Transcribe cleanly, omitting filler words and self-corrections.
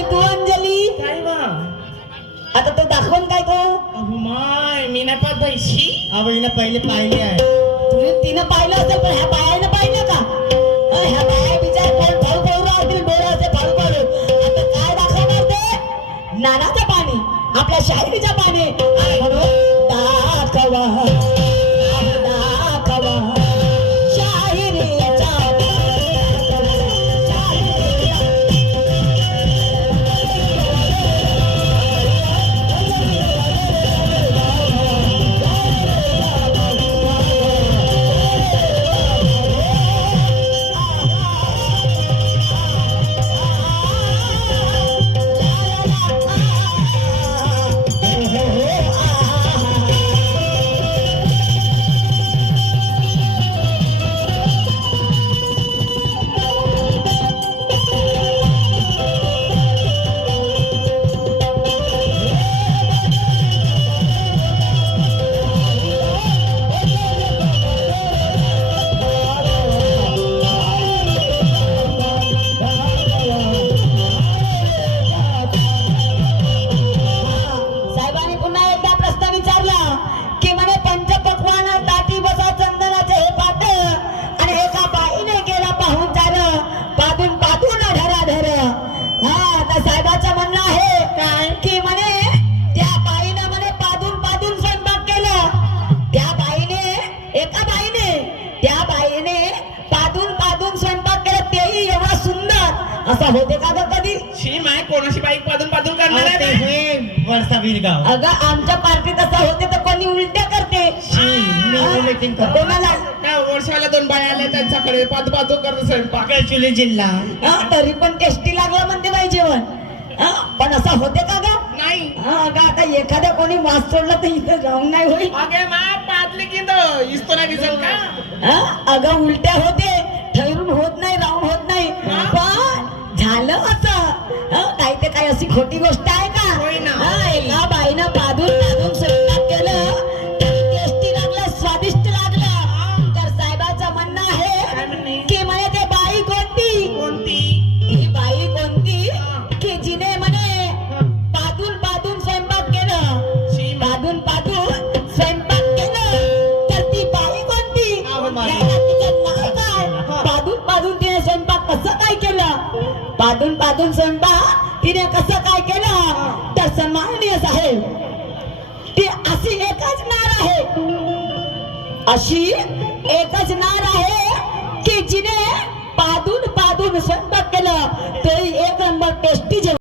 आणि तू अंजली काय बा आता तो दाखवून काय तो अगो माय मी नाही पाहत बाईशी अहो हिला पहिले पाहिले आहे. तिनं पाहिलं असेल पण ह्या बायानं पाहिलं का ह्या बाया बिचार कोण फाळू फाळू राहतील डोळा असे फाळू फाळू आता काय दाखवणार ते नानाचं पाणी आपल्या शायरीच्या पाणी आणि म्हणून दाखवा दाखवा शायरीच्या असा होते का ग कधी शी माय कोणाशी बाईक पादून पादून करणार अहो, ते आहे हे वरचा वीरगाव. अगं आमच्या पार्टीत असं होते तर कोणी उलट्या करते मीटिंग करतो. कोणाला त्या वर्षाला 2 बाया आल्या त्यांच्याकडे पादू पादू करत स्वयंपाक गडचिरोली जिल्हा. तरी पण टेस्टी लागलं म्हणते बाई जेवण पण असं होते का ग नाही अगं आता एखाद्या कोणी वास सोडला तर इथं राहून नाही होईल अगे मा पादली की इस्तो नाही दिसल का अगं उलट्या होते ठरून होत नाही राहून होत नाही पण झालं असं काही ते काही अशी खोटी गोष्ट आहे होय ना. का एका बाईनं पादून पादून स्वयंपाक केलं टेस्टी लागलं स्वादिष्ट लागलं तर साहेबाचं म्हणणं आहे की म्हणे ते बाई कोणती कोणती ही बाई कोणती की जिने म्हणे पादून पादून स्वयंपाक केलं शी मा पादून पादून स्वयंपाक केलं तर ती बाई कोणती अहो बाई. याला तिचं नाव काय पादून पादून तिने स्वयंपाक कसं काय केलं पादून पादून स्वयंपाक तिने कसं काय केलं तर सन्माननीय साहेब ती अशी एकच नार आहे अशी एकच नार आहे की जिने पादून पादून स्वयंपाक केलं तरी एक नंबर टेस्टी जेवण